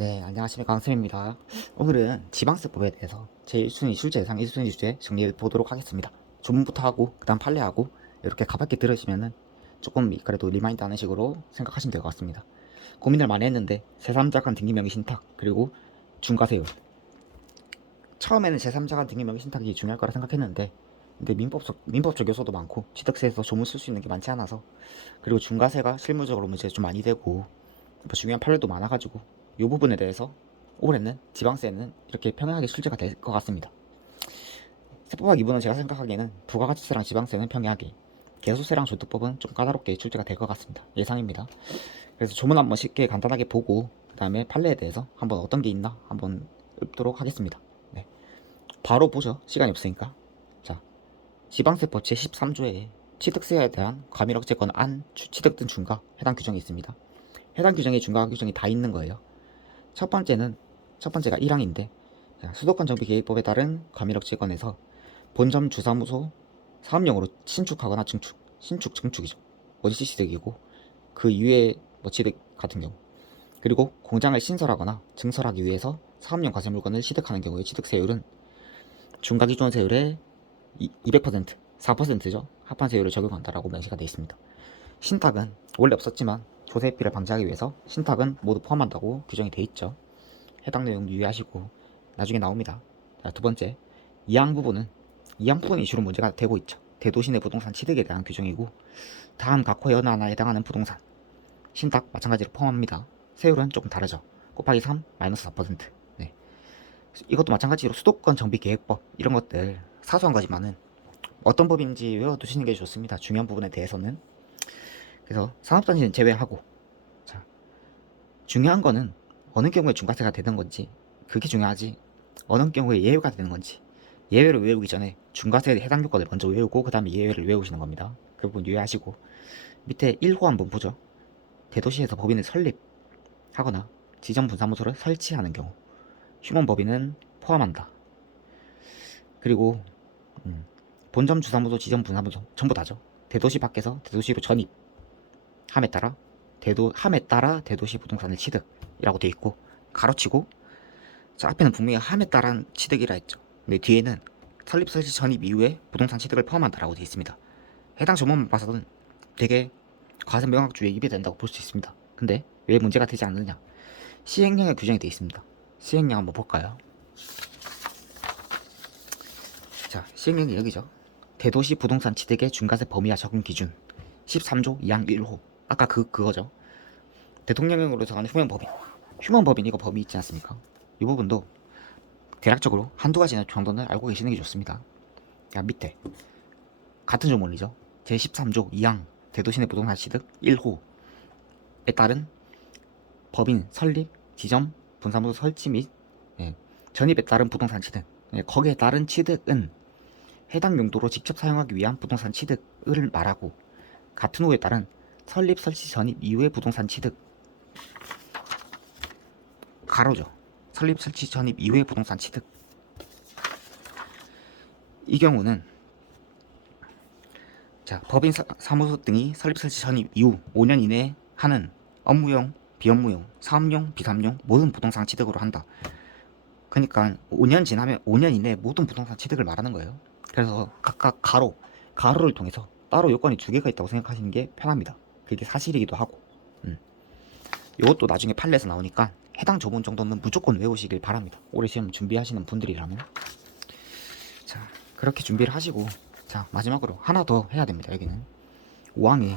네, 안녕하십니까. 강쌤입니다. 오늘은 지방세법에 대해서 제1순위 출제 예상 1순위 주제 정리해 보도록 하겠습니다. 조문부터 하고, 그 다음 판례하고, 이렇게 가볍게 들으시면은 조금 그래도 리마인드 하는 식으로 생각하시면 될 것 같습니다. 고민을 많이 했는데, 제3자 간 등기명의 신탁, 그리고 중과세율. 처음에는 제3자 간 등기명의 신탁이 중요할 거라 생각했는데, 근데 민법적 요소도 많고, 취득세에서 조문 쓸 수 있는 게 많지 않아서, 그리고 중과세가 실무적으로 문제 좀 많이 되고, 뭐 중요한 판례도 많아가지고 이 부분에 대해서 올해는 지방세는 이렇게 평행하게 출제가 될 것 같습니다. 세법학 2부는 제가 생각하기에는 부가가치세랑 지방세는 평행하게, 개소세랑 소득법은 좀 까다롭게 출제가 될 것 같습니다. 예상입니다. 그래서 조문 한번 쉽게 간단하게 보고 그 다음에 판례에 대해서 한번 어떤 게 있나 한번 읊도록 하겠습니다. 네. 바로 보죠. 시간이 없으니까. 자, 지방세법 제13조에 취득세에 대한 과밀억제권 안, 취득 등 중과 해당 규정이 있습니다. 해당 규정에 중과 규정이 다 있는 거예요. 첫 번째가 1항인데 수도권 정비 계획법에 따른 과밀억제권에서 본점 주사무소 사업용으로 신축하거나 신축 증축이죠. 원시 취득이고 그 이외의 뭐 취득 같은 경우, 그리고 공장을 신설하거나 증설하기 위해서 사업용 과세 물건을 취득하는 경우의 취득세율은 중과기준세율의 200%, 4%죠. 합판세율을 적용한다라고 명시가 되어 있습니다. 신탁은 원래 없었지만 조세피를 방지하기 위해서 신탁은 모두 포함한다고 규정이 되어 있죠. 해당 내용 유의하시고 나중에 나옵니다. 자, 두 번째, 이항 부분이 주로 문제가 되고 있죠. 대도시 내 부동산 취득에 대한 규정이고, 다음 각 호의 어느 하나에 해당하는 부동산 신탁 마찬가지로 포함합니다. 세율은 조금 다르죠. 곱하기 3 마이너스 4%. 네. 이것도 마찬가지로 수도권 정비 계획법 이런 것들 사소한 거지만은 어떤 법인지 외워두시는 게 좋습니다. 중요한 부분에 대해서는. 그래서 산업단지는 제외하고, 자, 중요한 거는 어느 경우에 중과세가 되는 건지, 그게 중요하지 어느 경우에 예외가 되는 건지. 예외를 외우기 전에 중과세에 해당 요건을 먼저 외우고 그 다음에 예외를 외우시는 겁니다. 그 부분 유의하시고, 밑에 1호 한번 보죠. 대도시에서 법인을 설립하거나 지점 분사무소를 설치하는 경우 휴먼법인은 포함한다. 그리고 본점 주사무소 지점 분사무소 전부 다죠. 대도시 밖에서 대도시로 전입함에 따라 대도시 부동산을 취득이라고 되어 있고, 가로치고, 자, 앞에는 분명히 함에 따른 취득이라 했죠. 근데 뒤에는 설립 설치 전입 이후에 부동산 취득을 포함한다라고 되어 있습니다. 해당 조문만 봐서는 되게 과세 명확주의에 입이 된다고 볼 수 있습니다. 근데 왜 문제가 되지 않느냐? 시행령에 규정이 되어 있습니다. 시행령 한번 볼까요? 자, 시행령이 여기죠. 대도시 부동산 취득의 중과세 범위와 적용 기준 13조 2항 1호. 아까 그거죠. 대통령령으로 정하는 휴먼법인 이거 범위 있지 않습니까? 이 부분도 대략적으로 한두 가지 정도는 알고 계시는 게 좋습니다. 야, 밑에 같은 조문이죠. 제13조 2항 대도시 내 부동산 취득 1호에 따른 법인 설립, 지점, 분사무소 설치 및 전입에 따른 부동산 취득, 거기에 따른 취득은 해당 용도로 직접 사용하기 위한 부동산 취득을 말하고, 같은 호에 따른 설립, 설치, 전입 이후의 부동산 취득, 가로죠. 설립, 설치, 전입 이후의 부동산 취득. 이 경우는 자, 법인 사무소 등이 설립, 설치, 전입 이후 5년 이내에 하는 업무용, 비업무용, 사업용, 비사업용 모든 부동산 취득으로 한다. 그러니까 5년 지나면 5년 이내에 모든 부동산 취득을 말하는 거예요. 그래서 각각 가로를 통해서 따로 요건이 두 개가 있다고 생각하시는 게 편합니다. 그게 사실이기도 하고. 이것도 나중에 판례에서 나오니까 해당 조문 정도는 무조건 외우시길 바랍니다. 올해 시험 준비하시는 분들이라면. 자, 그렇게 준비를 하시고, 자, 마지막으로 하나 더 해야 됩니다. 여기는 5항에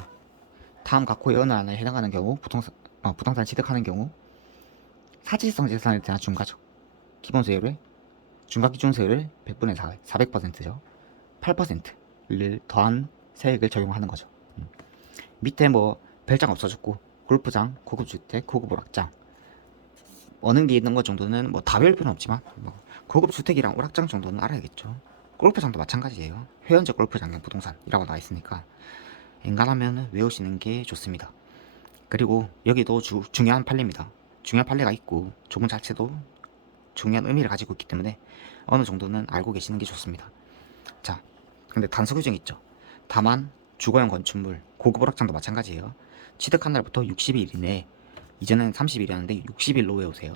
다음 각 호의 어느 하나에 해당하는 경우 부동산 취득하는 경우 사실성 재산에 대한 중과죠. 기본세율의 중과기준세율을 100분의 4, 400%죠. 8%를 더한 세액을 적용하는 거죠. 밑에 뭐 별장 없어졌고 골프장, 고급주택, 고급 오락장 어느 게 있는 것 정도는 뭐 다 배울 필요는 없지만 뭐 고급주택이랑 오락장 정도는 알아야겠죠. 골프장도 마찬가지예요. 회원제 골프장용 부동산이라고 나와 있으니까 엔간하면 외우시는 게 좋습니다. 그리고 여기도 중요한 판례입니다. 중요한 판례가 있고 조문 자체도 중요한 의미를 가지고 있기 때문에 어느 정도는 알고 계시는 게 좋습니다. 자, 근데 단서 규정이 있죠. 다만 주거용 건축물, 고급 오락장도 마찬가지예요. 취득한 날부터 60일 이내에 이전에는 30일이었는데 60일로 외우세요.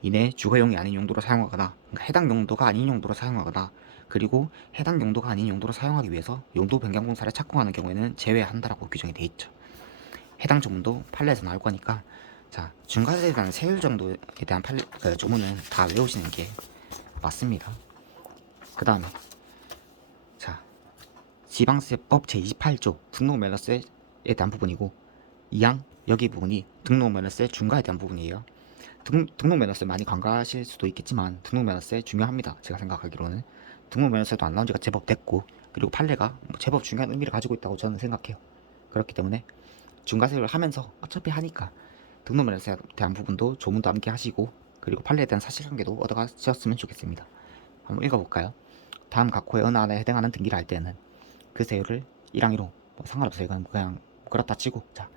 이내 주거용이 아닌 용도로 사용하거나, 그러니까 해당 용도가 아닌 용도로 사용하거나, 그리고 해당 용도가 아닌 용도로 사용하기 위해서 용도 변경 공사를 착공하는 경우에는 제외한다라고 규정이 돼 있죠. 해당 조문도 판례에서 나올 거니까, 자, 중과세에 대한 세율 정도에 대한 조문은 다 외우시는 게 맞습니다. 그 다음에, 자, 지방세법 제28조 등록면허세에 대한 부분이고, 2항 여기 부분이 등록면허세 중과에 대한 부분이에요. 등록면허세 많이 간과하실 수도 있겠지만 등록면허세 중요합니다. 제가 생각하기로는 등록면허세도 안 나온 지가 제법 됐고, 그리고 판례가 제법 중요한 의미를 가지고 있다고 저는 생각해요. 그렇기 때문에 중과세를 하면서 어차피 하니까 등록면허세에 대한 부분도 조문도 함께 하시고, 그리고 판례에 대한 사실관계도 얻어가셨으면 좋겠습니다. 한번 읽어볼까요? 다음 각 호의 어느 하나에 해당하는 등기를 할 때는 그 세율을 1항 1호 뭐 상관없어요. 이건 그냥 그렇다 치고, 자,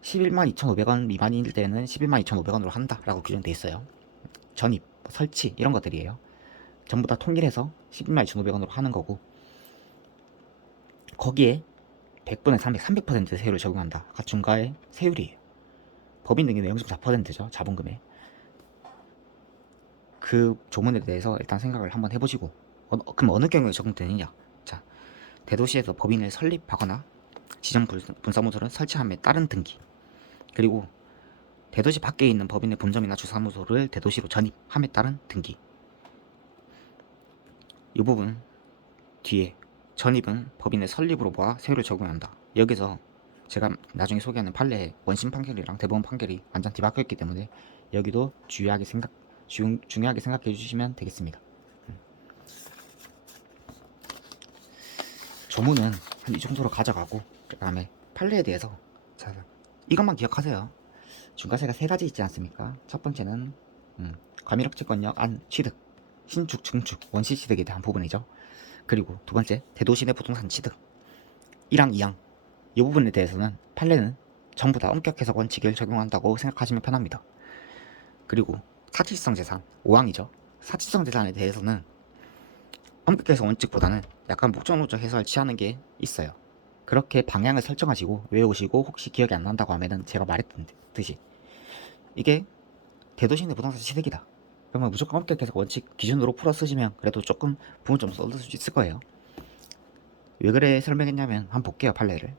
11만 2,500원 미만일 때는 11만 2,500원으로 한다라고 규정돼 있어요. 전입, 설치 이런 것들이에요. 전부 다 통일해서 11만 2,500원으로 하는 거고, 거기에 100분의 300, 300% 세율을 적용한다. 중과의 세율이에요. 법인 등기는 0.4%죠. 자본금에. 그 조문에 대해서 일단 생각을 한번 해보시고, 그럼 어느 경우에 적용되느냐? 자, 대도시에서 법인을 설립하거나 지정 분사무소를 설치함에 따른 등기, 그리고 대도시 밖에 있는 법인의 본점이나 주사무소를 대도시로 전입함에 따른 등기. 이 부분 뒤에 전입은 법인의 설립으로 보아 세율을 적용한다. 여기서 제가 나중에 소개하는 판례의 원심 판결이랑 대법원 판결이 완전 뒤바뀌어 있기 때문에 여기도 중요하게 생각해 주시면 되겠습니다. 조문은 한 이 정도로 가져가고, 그 다음에 판례에 대해서, 자, 이것만 기억하세요. 중과세가 세 가지 있지 않습니까? 첫 번째는 과밀업체권력 안 취득, 신축, 증축, 원시 취득에 대한 부분이죠. 그리고 두 번째, 대도시 내 부동산 취득 1항, 2항 이 부분에 대해서는 판례는 전부 다 엄격 해석 원칙을 적용한다고 생각하시면 편합니다. 그리고 사치성 재산 5항이죠. 사치성 재산에 대해서는 엄격 해석 원칙보다는 약간 목적론적 해석을 취하는 게 있어요. 그렇게 방향을 설정하시고 외우시고, 혹시 기억이 안 난다고 하면은 제가 말했듯이 이게 대도시 내 부동산 취득이다, 그러면 무조건 엄격 해석 원칙 기준으로 풀어 쓰시면 그래도 조금 부분 좀 써줄 수 있을 거예요. 왜 그래 설명했냐면 한번 볼게요. 판례를.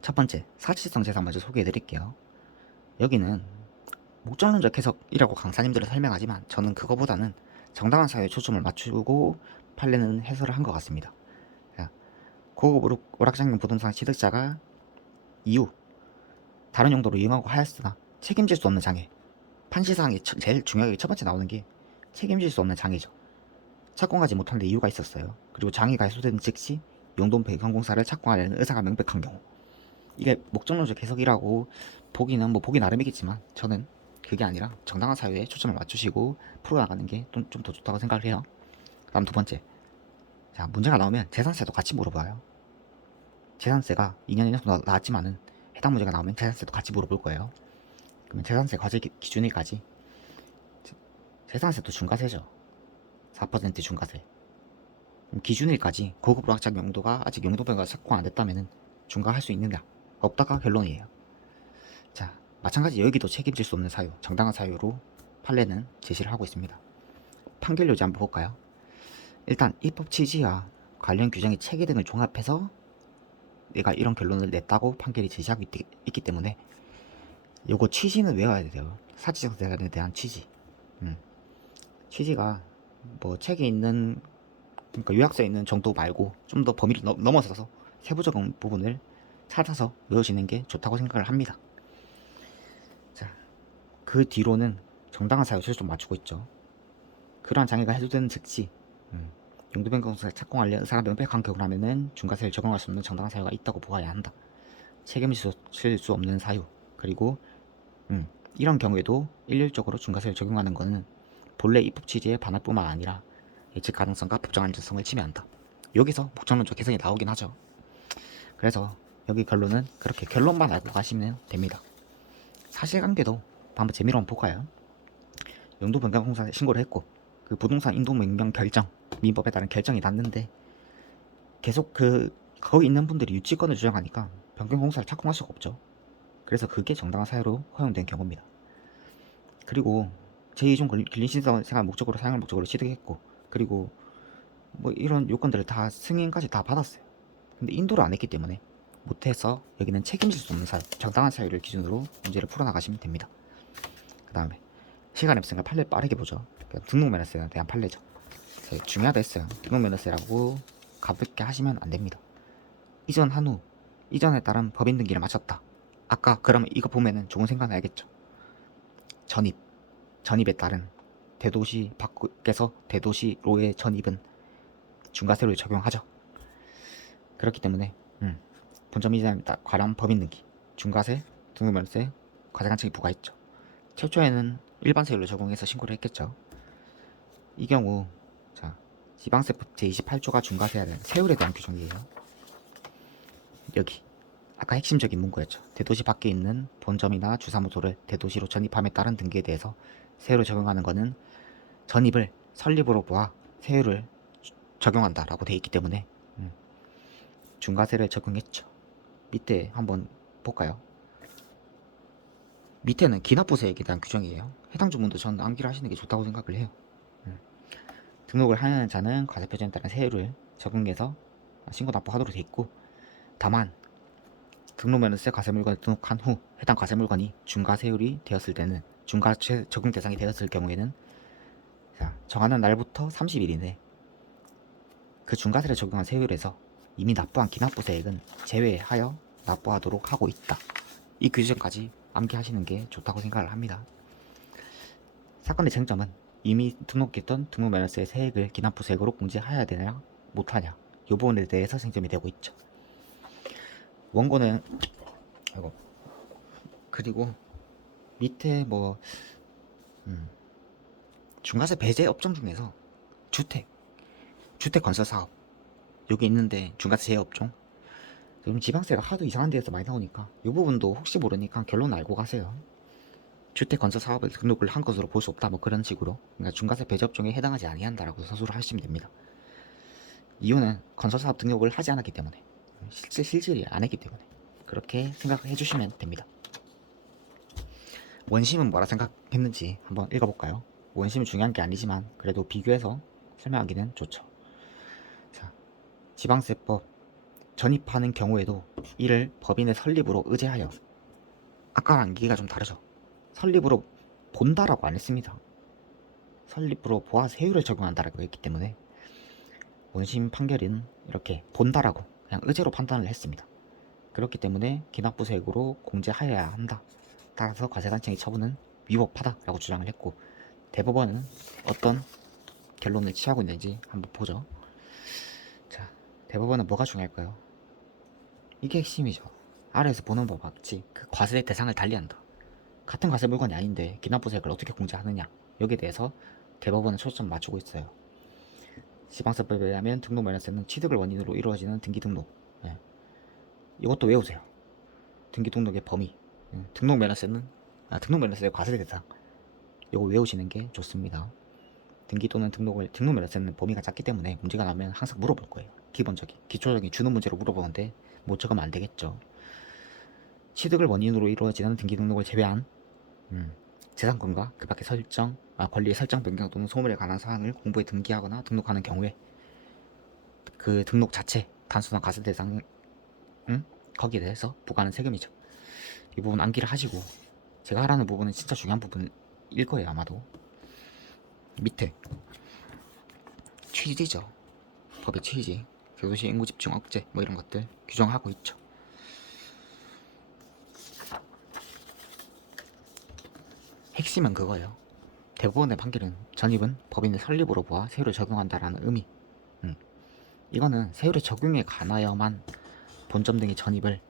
첫 번째, 사치성 재산 먼저 소개해 드릴게요. 여기는 목적론적 해석이라고 강사님들은 설명하지만 저는 그거보다는 정당한 사유에 초점을 맞추고 판례는 해설을 한 것 같습니다. 고급 오락장용 부동산 취득자가 이후 다른 용도로 이용하고 하였으나 책임질 수 없는 장애. 판시사항이 제일 중요하게 첫 번째 나오는 게 책임질 수 없는 장애죠. 착공하지 못하는데 이유가 있었어요. 그리고 장애가 해소된 즉시 용도 변경공사를 착공하려는 의사가 명백한 경우. 이게 목적론적 해석이라고 보기는 뭐 보기 나름이겠지만 저는 그게 아니라 정당한 사유에 초점을 맞추시고 풀어나가는 게 좀 더 좋다고 생각을 해요. 다음 두 번째, 자, 문제가 나오면 재산세도 같이 물어봐요. 재산세가 2년 1년 정도 나왔지만은 해당 문제가 나오면 재산세도 같이 물어볼 거예요. 그러면 재산세 과세 기준일까지, 재산세도 중과세죠. 4% 중과세. 기준일까지 고급 오락장 용도가 아직 용도변경가 착공 안 됐다면은 중과할 수 있느냐? 없다가 결론이에요. 자, 마찬가지 여기도 책임질 수 없는 사유, 정당한 사유로 판례는 제시를 하고 있습니다. 판결 요지 한번 볼까요? 일단 입법 취지와 관련 규정의 체계 등을 종합해서 내가 이런 결론을 냈다고 판결이 제시하고 있기 때문에 요거 취지는 외워야 돼요. 사치적 재산에 대한 취지. 취지가 뭐 책에 있는, 그러니까 요약서에 있는 정도 말고 좀 더 범위를 넘어서서 세부적인 부분을 찾아서 외우시는 게 좋다고 생각을 합니다. 자, 그 뒤로는 정당한 사유에 초점 맞추고 있죠. 그러한 장애가 해소되는 즉시 용도 변경공사를 착공하려 의사가 명백한 경우라면은 중과세를 적용할 수 없는 정당한 사유가 있다고 보아야 한다. 책임질 수 없는 사유, 그리고 이런 경우에도 일률적으로 중과세를 적용하는 것은 본래 입법 취지에 반할 뿐만 아니라 예측 가능성과 법적 안전성을 침해한다. 여기서 목적론적 해석이 나오긴 하죠. 그래서 여기 결론은 그렇게 결론만 알고 가시면 됩니다. 사실관계도 한번 재미로 한번 볼까요? 용도 변경공사 신고를 했고 그 부동산 인도 변경 결정, 민법에 따른 결정이 났는데 계속 거기 있는 분들이 유치권을 주장하니까 변경공사를 착공할 수가 없죠. 그래서 그게 정당한 사유로 허용된 경우입니다. 그리고 제2종 근린신상 생활 목적으로 사용할 목적으로 취득했고, 그리고 뭐 이런 요건들을 다 승인까지 다 받았어요. 근데 인도를 안 했기 때문에 못해서 여기는 책임질 수 없는 사유, 정당한 사유를 기준으로 문제를 풀어나가시면 됩니다. 그 다음에 시간이 없으니까 판례 빠르게 보죠. 등록면허세에 대한 판례죠. 중요하다 했어요. 등록면허세라고 가볍게 하시면 안 됩니다. 이전 한후 이전에 따른 법인 등기를 마쳤다. 아까 그러면 이거 보면은 좋은 생각 나겠죠. 전입에 따른 대도시 밖에서 대도시로의 전입은 중과세를 적용하죠. 그렇기 때문에 본점 이전에 관한 법인 등기, 중과세, 등록면허세, 과세관청이 부과했죠. 최초에는 일반 세율로 적용해서 신고를 했겠죠. 이 경우 자 지방세법 제28조가 중과세에 대한 세율에 대한 규정이에요. 여기 아까 핵심적인 문구였죠. 대도시 밖에 있는 본점이나 주사무소를 대도시로 전입함에 따른 등기에 대해서 세율을 적용하는 것은 전입을 설립으로 보아 세율을 적용한다라고 되어 있기 때문에 중과세를 적용했죠. 밑에 한번 볼까요? 밑에는 기납부세에 대한 규정이에요. 해당 주문도 저는 암기를 하시는 게 좋다고 생각을 해요. 등록을 하는 자는 과세 표준에 따른 세율을 적용해서 신고 납부하도록 되어 있고, 다만 등록면허세 과세물건을 등록한 후 해당 과세물건이 중과세율이 되었을 때는, 중과세 적용 대상이 되었을 경우에는 정하는 날부터 30일 이내 그 중과세를 적용한 세율에서 이미 납부한 기납부세액은 제외하여 납부하도록 하고 있다. 이 규정까지 암기하시는 게 좋다고 생각을 합니다. 사건의 쟁점은 이미 등록했던 등록면허세 세액을 기납부세액으로 공제해야 되냐 못하냐 이 부분에 대해서 쟁점이 되고 있죠. 원고는 그리고 밑에 뭐 중과세 배제 업종 중에서 주택 건설 사업 여기 있는데 중과세 제외 업종, 지금 지방세가 하도 이상한 데에서 많이 나오니까 이 부분도 혹시 모르니까 결론 알고 가세요. 주택 건설 사업을 등록을 한 것으로 볼 수 없다, 뭐 그런 식으로. 그러니까 중과세 배제 업종에 해당하지 아니한다라고 서술을 하시면 됩니다. 이유는 건설 사업 등록을 하지 않았기 때문에, 실질이 안 했기 때문에 그렇게 생각해 주시면 됩니다. 원심은 뭐라 생각했는지 한번 읽어볼까요? 원심은 중요한 게 아니지만 그래도 비교해서 설명하기는 좋죠. 자, 지방세법 전입하는 경우에도 이를 법인의 설립으로 의제하여, 아까랑 얘기가 좀 다르죠. 설립으로 본다라고 안 했습니다. 설립으로 보아 세율을 적용한다라고 했기 때문에 원심 판결은 이렇게 본다라고 그냥 의제로 판단을 했습니다. 그렇기 때문에 기납부세액으로 공제하여야 한다. 따라서 과세관청의 처분은 위법하다라고 주장을 했고, 대법원은 어떤 결론을 취하고 있는지 한번 보죠. 자, 대법원은 뭐가 중요할까요? 이게 핵심이죠. 아래에서 보는 법 맞지? 그 과세 대상을 달리한다. 같은 과세 물건이 아닌데 기납부세액을 어떻게 공제하느냐, 여기에 대해서 대법원은 초점 맞추고 있어요. 지방세법에 의하면 등록면허세는 취득을 원인으로 이루어지는 등기등록, 이것도 외우세요. 등기등록의 범위, 등록면허세는 등록면허세의 과세 대상, 이거 외우시는 게 좋습니다. 등기 또는 등록면허세는 범위가 작기 때문에 문제가 나면 항상 물어볼 거예요. 기초적인 주는 문제로 물어보는데 못 적으면 안 되겠죠. 취득을 원인으로 이루어지는 등기등록을 제외한 재산권과 그 밖의 권리의 설정 변경 또는 소멸에 관한 사항을 공부에 등기하거나 등록하는 경우에 그 등록 자체 단순한 과세 대상 거기에 대해서 부과하는 세금이죠. 이 부분 암기를 하시고, 제가 하라는 부분은 진짜 중요한 부분일 거예요. 아마도 밑에 취지죠. 법의 취지, 대도시 인구 집중 억제 뭐 이런 것들 규정하고 있죠. 핵심은 그거예요. 대법원의 판결은 전입은 법인의 설립으로 보아 세율을 적용한다라는 의미. 이거는 세율의 적용에 관하여만 본점 등의 전입에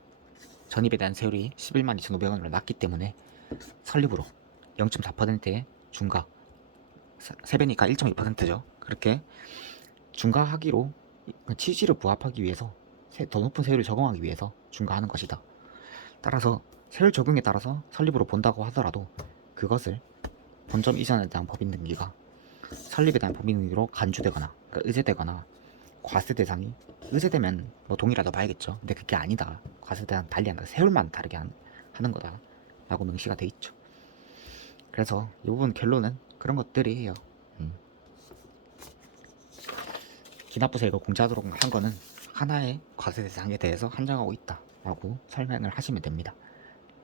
대한 세율이 11만 2,500원으로 낮기 때문에 설립으로 0.4%의 중과, 3배니까 1.2%죠. 그렇게 중과하기로 취지를 부합하기 위해서 더 높은 세율을 적용하기 위해서 중과하는 것이다. 따라서 세율 적용에 따라서 설립으로 본다고 하더라도 그것을 본점 이전에 대한 법인 등기가 설립에 대한 법인 등기로 간주되거나, 그러니까 의제되거나, 과세 대상이 의제되면 뭐 동일하다고 봐야겠죠. 근데 그게 아니다. 과세 대상 달리한다. 세율만 다르게 하는 거다 라고 명시가 돼 있죠. 그래서 이 부분 결론은 그런 것들이에요. 기납부서 이걸 공제하도록 한 거는 하나의 과세 대상에 대해서 한정하고 있다 라고 설명을 하시면 됩니다.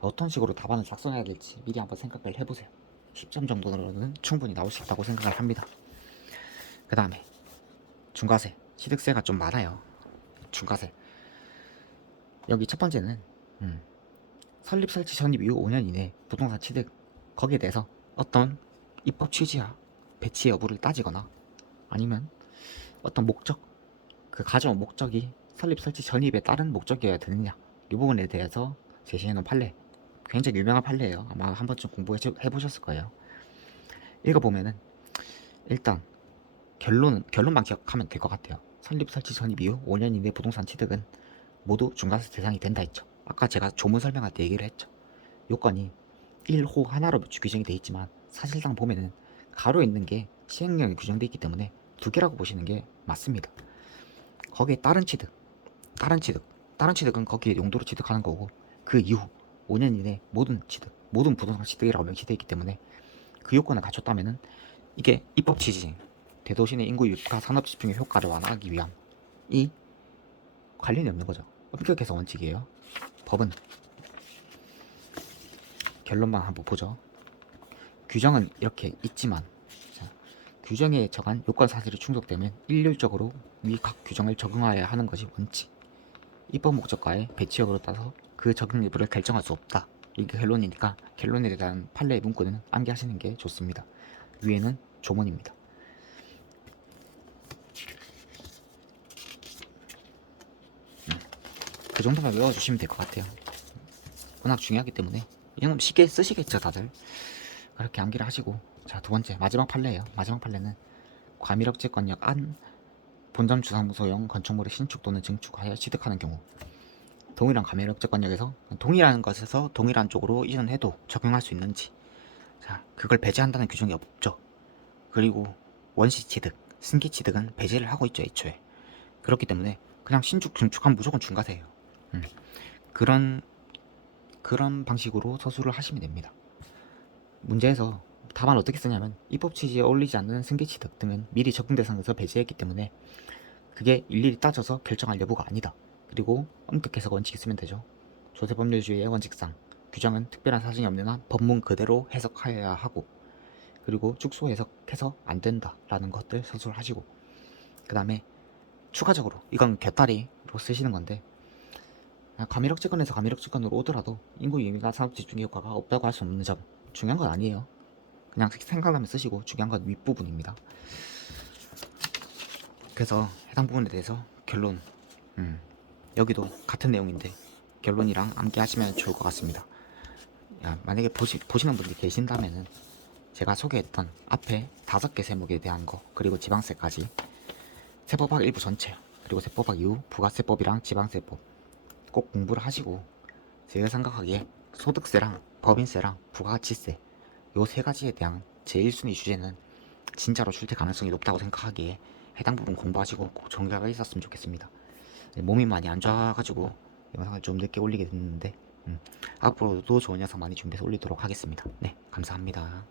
어떤 식으로 답안을 작성해야 될지 미리 한번 생각을 해보세요. 10점 정도로는 충분히 나올 수 있다고 생각을 합니다. 그 다음에 중과세, 취득세가 좀 많아요. 중과세 여기 첫 번째는 설립 설치 전입 이후 5년 이내 부동산 취득 거기에 대해서 어떤 입법 취지와 배치 여부를 따지거나 아니면 어떤 목적, 그 가져온 목적이 설립 설치 전입에 따른 목적이어야 되느냐 이 부분에 대해서 제시해놓은 판례, 굉장히 유명한 판례예요. 아마 한 번쯤 공부해보셨을 거예요. 읽어보면은 일단 결론만 기억하면 될 것 같아요. 설립 설치 전입 이후 5년 이내 부동산 취득은 모두 중과세 대상이 된다 했죠. 아까 제가 조문 설명할 때 얘기를 했죠. 요건이 1호 하나로 규정이 되어 있지만 사실상 보면은 가로 있는 게 시행령에 규정되어 있기 때문에 두 개라고 보시는 게 맞습니다. 거기에 다른 취득은 거기에 용도로 취득하는 거고 그 이후 5년 이내 모든 부동산 취득이라고 명시되어 있기 때문에 그 요건을 갖췄다면은 이게 입법 취지, 대도시 내 인구 유입과 산업 집중의 효과를 완화하기 위한 이 관련이 없는 거죠. 엄격해서 원칙이에요. 법은 결론만 한번 보죠. 규정은 이렇게 있지만 규정에 정한 요건 사실이 충족되면 일률적으로 위 각 규정을 적용하여야 하는 것이 원칙. 입법 목적과의 배치 여부를 따서 그 적용 여부를 결정할 수 없다. 이게 결론이니까 결론에 대한 판례의 문구는 암기하시는 게 좋습니다. 위에는 조문입니다. 그 정도만 외워주시면 될 것 같아요. 워낙 중요하기 때문에 이 정도 쉽게 쓰시겠죠 다들. 그렇게 암기를 하시고, 자 두번째 마지막 판례예요. 마지막 판례는 과밀업체권역 안 본점 주상부소형 건축물의 신축 또는 증축하여 취득하는 경우 동일한 과밀업체권역에서 동일한 것에서 동일한 쪽으로 이전해도 적용할 수 있는지, 자 그걸 배제한다는 규정이 없죠. 그리고 원시 취득, 승기 취득은 배제를 하고 있죠 애초에. 그렇기 때문에 그냥 신축 증축하면 무조건 중과세예요. 그런 방식으로 서술을 하시면 됩니다. 문제에서 답안 어떻게 쓰냐면 입법 취지에 어울리지 않는 승계 취득 등은 미리 적용 대상에서 배제했기 때문에 그게 일일이 따져서 결정할 여부가 아니다. 그리고 엄격해서 원칙이 쓰면 되죠. 조세법률주의의 원칙상 규정은 특별한 사정이 없는 한 법문 그대로 해석하여야 하고, 그리고 축소 해석해서 안 된다라는 것들 서술하시고, 그 다음에 추가적으로 이건 곁다리로 쓰시는 건데, 과밀업체권에서 과밀업체권으로 오더라도 인구 유입이나 산업 집중 효과가 없다고 할 수 없는 점, 중요한 건 아니에요. 그냥 생각나면 쓰시고 중요한 건 윗부분입니다. 그래서 해당 부분에 대해서 결론, 여기도 같은 내용인데 결론이랑 암기하시면 좋을 것 같습니다. 만약에 보시는 분들이 계신다면은 제가 소개했던 앞에 5개 세목에 대한 거, 그리고 지방세까지 세법학 일부 전체, 그리고 세법학 이후 부가세법이랑 지방세법 꼭 공부를 하시고, 제가 생각하기에 소득세랑 법인세랑 부가가치세 요 3가지에 대한 제1순위 주제는 진짜로 출제 가능성이 높다고 생각하기에 해당 부분 공부하시고 꼭 정리가 있었으면 좋겠습니다. 몸이 많이 안 좋아가지고 영상을 좀 늦게 올리게 됐는데 앞으로도 좋은 영상 많이 준비해서 올리도록 하겠습니다. 네, 감사합니다.